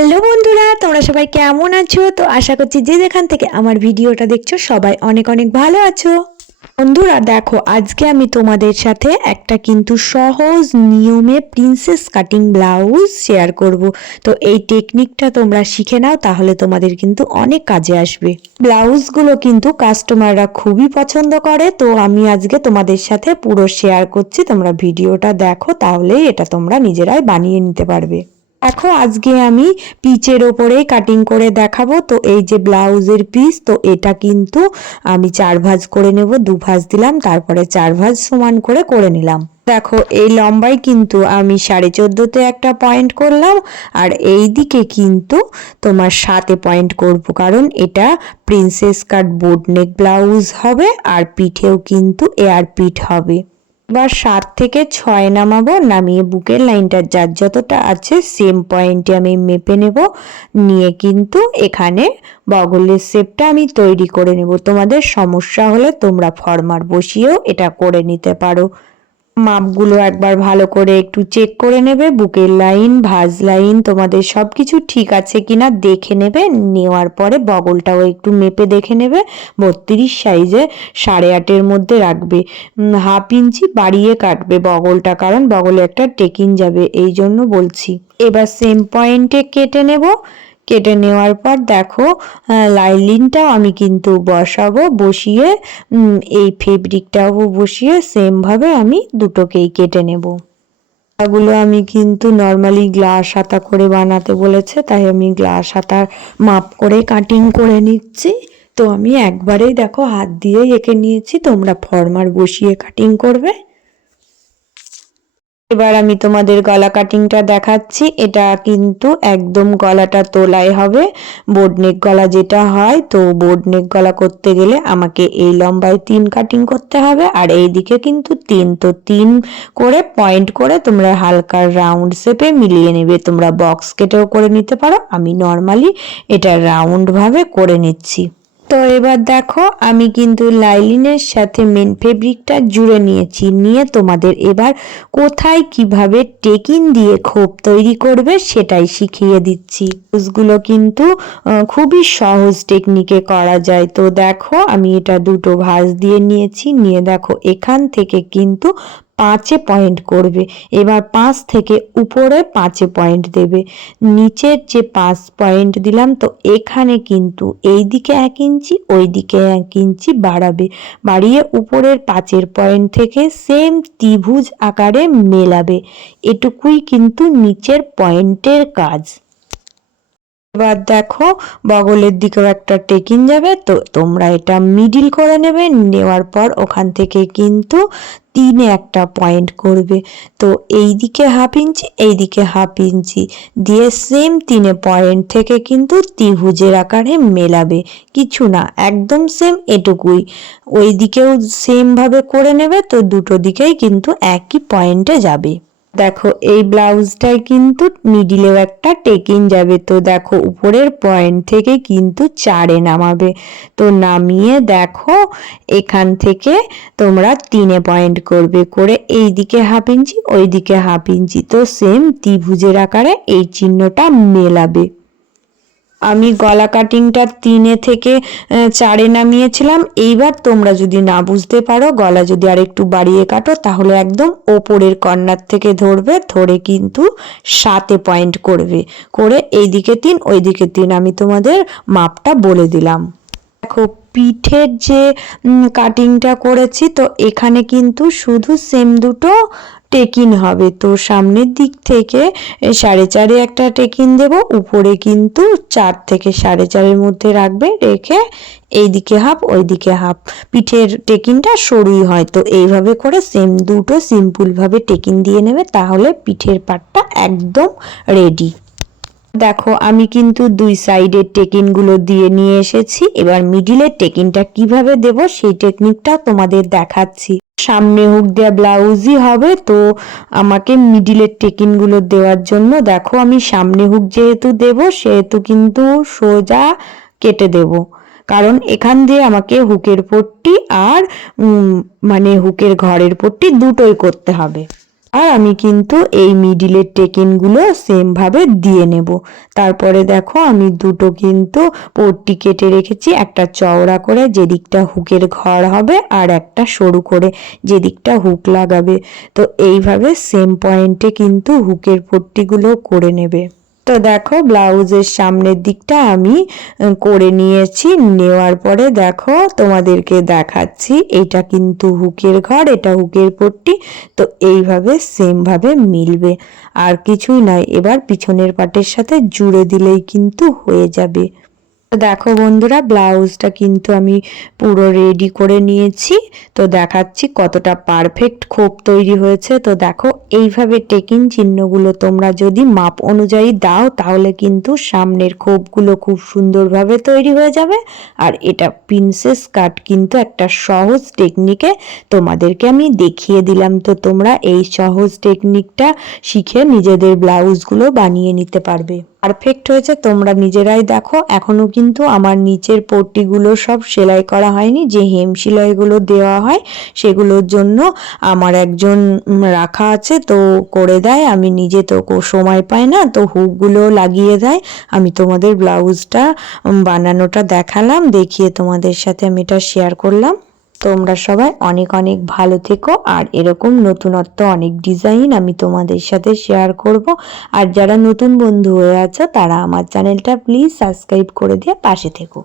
Hello বন্ধুরা, তোমরা সবাই কেমন আছো? তো আশা করছি যে যেখান থেকে আমার ভিডিওটা দেখছো সবাই অনেক অনেক ভালো আছো। বন্ধুরা দেখো, আজকে আমি তোমাদের সাথে একটা কিন্তু সহজ নিয়মে প্রিন্সেস কাটিং ব্লাউজ শেয়ার করব। তো এই টেকনিকটা তোমরা শিখে নাও, তাহলে তোমাদের কিন্তু অনেক কাজে আসবে। ব্লাউজগুলো কিন্তু কাস্টমাররা খুবই পছন্দ করে, তো আমি আজকে তোমাদের সাথে পুরো শেয়ার করছি। তোমরা ভিডিওটা দেখো, তাহলেই এটা তোমরা নিজেরাই বানিয়ে নিতে পারবে। দেখো, আজকে আমি পিচের ওপরেই কাটিং করে দেখাবো। তো এই যে ব্লাউজের পিস, তো এটা কিন্তু আমি 4 ভাঁজ করে নেব। 2 ভাঁজ দিলাম, তারপরে 4 ভাঁজ সমান করে নিলাম। দেখো, এই লম্বাই কিন্তু আমি 14.5-তে একটা পয়েন্ট করলাম, আর এই দিকে কিন্তু তোমার 7-এ পয়েন্ট করব, কারণ এটা প্রিন্সেস কাট বোট নেক ব্লাউজ হবে, আর পিঠেও কিন্তু এয়ার পিঠ হবে। এবার 7 থেকে 6 নামাবো। নামিয়ে বুকের লাইনটা যার যতটা আছে সেম পয়েন্টে আমি মেপে নেব। নিয়ে কিন্তু এখানে বগলের শেপটা আমি তৈরি করে নেব। তোমাদের সমস্যা হলে তোমরা ফরমার বসিয়েও এটা করে নিতে পারো। মাপগুলো একবার ভালো করে একটু চেক করে নেবে। বুকের লাইন, ভাঁজ লাইন তোমাদের সব কিছু ঠিক আছে কিনা দেখে নেবে। নেওয়ার পরে বগলটাও একটু মেপে দেখে নেবে। 32 সাইজে 8.5-এর মধ্যে রাখবে। 1/2 ইঞ্চি বাড়িয়ে কাটবে বগলটা, কারণ বগলে একটা টেকিং যাবে, এই জন্য বলছি। এবার সেম পয়েন্টে কেটে নেব। কেটে নেওয়ার পর দেখো, লাইনিংটাও আমি কিন্তু বসাবো। বসিয়ে এই ফেব্রিকটাও বসিয়ে সেম ভাবে আমি দুটোকেই কেটে নেব। এগুলো আমি কিন্তু নর্মালি গ্লাস হাতা করে বানাতে বলেছে, তাই আমি গ্লাস হাতার মাপ করে কাটিং করে নিচ্ছি। তো আমি একবারেই দেখো হাত দিয়ে এঁকে নিয়েছি, তোমরা ফরমার বসিয়ে কাটিং করবে। এবার আমি তোমাদের গলা কাটিংটা দেখাচ্ছি। এটা কিন্তু একদম গলাটা তোলাই হবে, বোর্ডনেক গলা যেটা হয়। তো বোর্ডনেক গলা করতে গেলে আমাকে এই লম্বায় 3 কাটিং করতে হবে, আর এই দিকে কিন্তু 3। তো 3 করে পয়েন্ট করে তোমরা হালকা রাউন্ড শেপে মিলিয়ে নেবে। তোমরা বক্স কেটেও করে নিতে পারো, আমি নর্মালি এটা রাউন্ড ভাবে করে নিচ্ছি। তো এবার দেখো, আমি কিন্তু লাইলিনের সাথে মেন ফেব্রিকটা জুড়ে নিয়েছি। নিয়ে তোমাদের এবার কোথায় কিভাবে টেকিং দিয়ে খোপ তৈরি করবে সেটাই শিখিয়ে দিচ্ছি। ব্লাউজগুলো কিন্তু খুবই সহজ টেকনিকে করা যায়। তো দেখো, আমি এটা 2টো ভাঁজ দিয়ে নিয়েছি। নিয়ে দেখো, এখান থেকে কিন্তু 5-এ পয়েন্ট করবে। এবার 5 থেকে উপরে 5-এ পয়েন্ট দেবে। নিচের যে 5 পয়েন্ট দিলাম, তো এখানে কিন্তু এই দিকে 1 ইঞ্চি, ওই দিকে 1 ইঞ্চি বাড়াবে। বাড়িয়ে উপরের 5-এর পয়েন্ট থেকে সেম ত্রিভুজ আকারে মেলাবে। এটুকুই কিন্তু নিচের পয়েন্টের কাজ। এবার দেখো, বগলের দিকেও একটা টেকিং যাবে। তো তোমরা এটা মিডিল করে নেবে। নেওয়ার পর ওখান থেকে কিন্তু 3-এ একটা পয়েন্ট করবে। তো এই দিকে 1/2 ইঞ্চি, এই দিকে 1/2 ইঞ্চি দিয়ে সেম 3-এ পয়েন্ট থেকে কিন্তু ত্রিভুজের আকারে মেলাবে। কিছু না, একদম সেম এটুকুই। ওই দিকেও সেম ভাবে করে নেবে। তো দুটো দিকেই কিন্তু একই পয়েন্টে যাবে। দেখো, এই ব্লাউজটায় কিন্তু মিডিলেও একটা টেকিং যাবে। তো দেখো, উপরের পয়েন্ট থেকে কিন্তু 4-এ নামাবে। তো নামিয়ে দেখো, এখান থেকে তোমরা 3-এ পয়েন্ট করবে। করে এই দিকে 1/2 ইঞ্চি, ওই দিকে 1/2 ইঞ্চি। তো সেম ত্রিভুজের আকারে এই চিহ্নটা মেলাবে। আমি গলা কাটিংটা 3-এ থেকে 4-এ নামিয়েছিলাম। এইবার তোমরা যদি না বুঝতে পারো, গলা যদি আর একটু বাড়িয়ে কাটো, তাহলে একদম ওপরের কর্নার থেকে ধরবে। ধরে কিন্তু 7-এ পয়েন্ট করবে। করে এইদিকে 3, ওইদিকে 3। আমি তোমাদের মাপটা বলে দিলাম। দেখো, পিঠের যে কাটিংটা করেছি, তো এখানে কিন্তু শুধু সেম দুটো টেকিং হবে। তো সামনের দিক থেকে 4.5-এ একটা টেকিং দেব। উপরে কিন্তু 4 থেকে 4.5-এর মধ্যে রাখবে। রেখে এইদিকে 1/2, ওইদিকে 1/2। পিঠের টেকিংটা সরুই হয়। তো এইভাবে করে সেম দুটো সিম্পল ভাবে টেকিং দিয়ে নেবে, তাহলে পিঠের পাটটা একদম রেডি। দেখো, আমি কিন্তু 2 সাইডের টেকিংগুলো দিয়ে নিয়ে এসেছি। এবার মিডিলের টেকিংটা কিভাবে দেব সেই টেকনিকটা তোমাদের দেখাচ্ছি। সামনে হুক দেওয়া ব্লাউজই হবে, তো আমাকে মিডিলের টেকিংগুলো দেওয়ার জন্য দেখো, আমি সামনে হুক যেহেতু দেব, সেহেতু কিন্তু সোজা কেটে দেব। কারণ এখান দিয়ে আমাকে হুকের পট্টি আর মানে হুকের ঘরের পট্টি দুটোই করতে হবে। আর আমি কিন্তু এই মিডিলের টেকিনগুলো সেম ভাবে দিয়ে নেব। তারপরে দেখো আমি দুটো কিন্তু পট্টি কেটে রেখেছি, একটা চওড়া করে যেদিকটা হুকের ঘর হবে আর একটা সরু করে যেদিকটা হুক লাগাবে। তো এইভাবে সেম পয়েন্টে কিন্তু হুকের পট্টিগুলো করে নেবে। তো দেখো ব্লাউজের সামনের দিকটা আমি করে নিয়েছি, নেওয়ার পরে দেখো তোমাদেরকে দেখাচ্ছি, এটা কিন্তু হুকের ঘর, এটা হুকের পট্টি। তো এইভাবে সেম ভাবে মিলবে, আর কিছুই নয়। এবার পিছনের পাটের সাথে জুড়ে দিলেই কিন্তু হয়ে যাবে। দেখো বন্ধুরা, ব্লাউজটা কিন্তু আমি পুরো রেডি করে নিয়েছি। তো দেখাচ্ছি কতটা পারফেক্ট খোপ তৈরি হয়েছে। তো দেখো এইভাবে টেকিং চিহ্নগুলো তোমরা যদি মাপ অনুযায়ী দাও তাহলে কিন্তু সামনের খোপগুলো খুব সুন্দরভাবে তৈরি হয়ে যাবে। আর এটা প্রিন্সেস কাট কিন্তু একটা সহজ টেকনিকে তোমাদেরকে আমি দেখিয়ে দিলাম। তো তোমরা এই সহজ টেকনিকটা শিখে নিজেদের ব্লাউজগুলো বানিয়ে নিতে পারবে। পারফেক্ট হয়েছে, তোমরা নিজেরাই দেখো। এখনো কিন্তু আমার নিচের পট্টিগুলো সব সেলাই করা হয়নি, যে হেম সেলাইগুলো দেওয়া হয় সেগুলোর জন্য আমার একজন রাখা আছে, তো করে দেয়। আমি নিজে তো সময় পাই না, তো হুকগুলো লাগিয়ে দেয়। আমি তোমাদের ব্লাউজটা বানানোটা দেখালাম, দেখিয়ে তোমাদের সাথে আমি এটা শেয়ার করলাম। তোমরা সবাই অনেক অনেক ভালো থেকো, আর এরকম নতুনত্ব অনেক ডিজাইন আমি তোমাদের সাথে শেয়ার করব। আর যারা নতুন বন্ধু হয়ে আছো তারা আমার চ্যানেলটা প্লিজ সাবস্ক্রাইব করে দিয়ে পাশে থেকো।